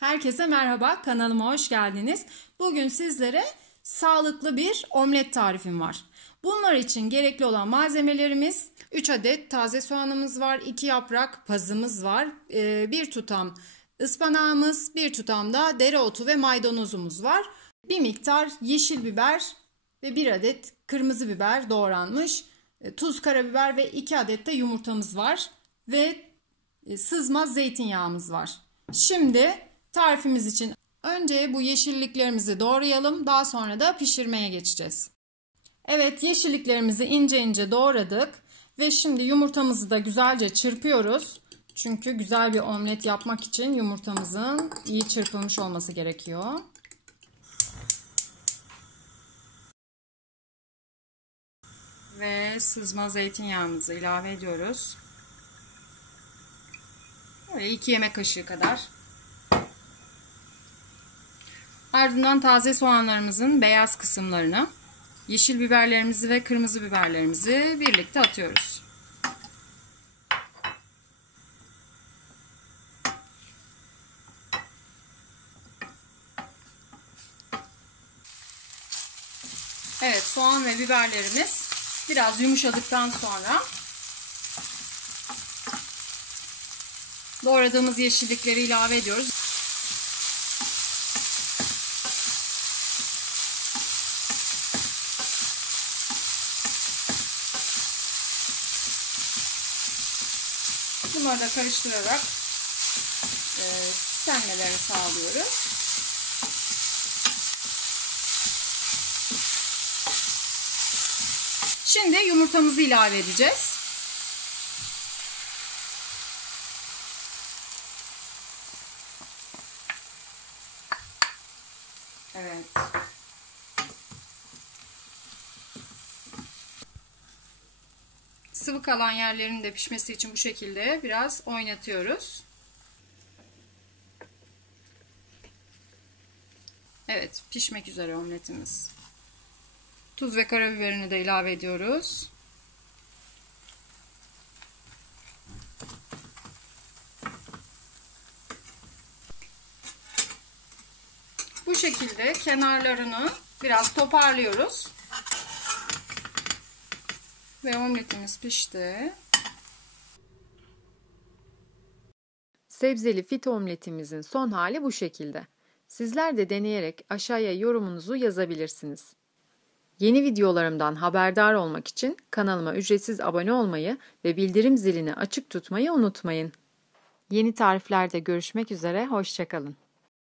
Herkese merhaba, kanalıma hoş geldiniz. Bugün sizlere sağlıklı bir omlet tarifim var. Bunlar için gerekli olan malzemelerimiz 3 adet taze soğanımız var, 2 yaprak pazımız var, 1 tutam ıspanağımız, 1 tutam da dereotu ve maydanozumuz var. Bir miktar yeşil biber ve 1 adet kırmızı biber doğranmış, tuz, karabiber ve 2 adet de yumurtamız var ve sızma zeytinyağımız var. Şimdi tarifimiz için önce bu yeşilliklerimizi doğrayalım. Daha sonra da pişirmeye geçeceğiz. Evet, yeşilliklerimizi ince ince doğradık. Ve şimdi yumurtamızı da güzelce çırpıyoruz. Çünkü güzel bir omlet yapmak için yumurtamızın iyi çırpılmış olması gerekiyor. Ve sızma zeytinyağımızı ilave ediyoruz. Böyle 2 yemek kaşığı kadar. Ardından taze soğanlarımızın beyaz kısımlarını, yeşil biberlerimizi ve kırmızı biberlerimizi birlikte atıyoruz. Evet, soğan ve biberlerimiz biraz yumuşadıktan sonra doğradığımız yeşillikleri ilave ediyoruz. Bunları da karıştırarak pişmelerini sağlıyoruz. Şimdi yumurtamızı ilave edeceğiz. Evet. Sıvı kalan yerlerinin de pişmesi için bu şekilde biraz oynatıyoruz. Evet, pişmek üzere omletimiz. Tuz ve karabiberini de ilave ediyoruz. Bu şekilde kenarlarını biraz toparlıyoruz. Ve omletimiz pişti. Sebzeli fit omletimizin son hali bu şekilde. Sizler de deneyerek aşağıya yorumunuzu yazabilirsiniz. Yeni videolarımdan haberdar olmak için kanalıma ücretsiz abone olmayı ve bildirim zilini açık tutmayı unutmayın. Yeni tariflerde görüşmek üzere, hoşça kalın.